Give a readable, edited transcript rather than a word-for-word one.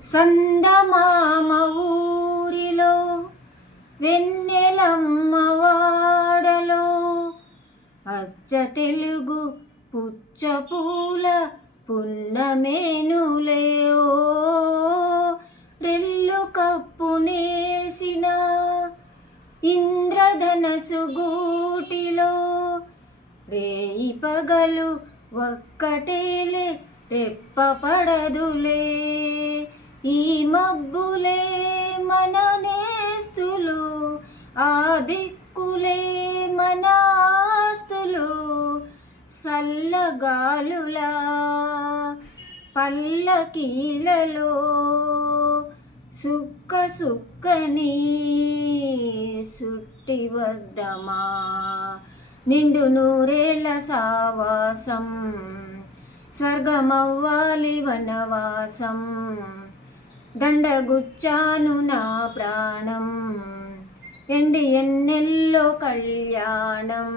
సందమామ ఊరిలో వెన్నెలమ్మ వాడలో అచ్చ తెలుగు పుచ్చపూల పున్నమేనులే ఓ రెల్లు కప్పునేసిన ఇంద్రధనసు గూటిలో రేయి పగలు ఒక్కటేలే రెప్పపడదులే ఈ మబ్బులే మన నేస్తులు ఆ దిక్కులే మన ఆస్తులు సల్లగాలులా పల్లకీలలో సుక్క సుక్కని సుట్టి వద్దమా నిండు నూరేళ్ళ సావాసం స్వర్గమవ్వాలి వనవాసం దండగుచ్చాను నా ప్రాణం ఎండి ఎన్నెల్లో కళ్యాణం.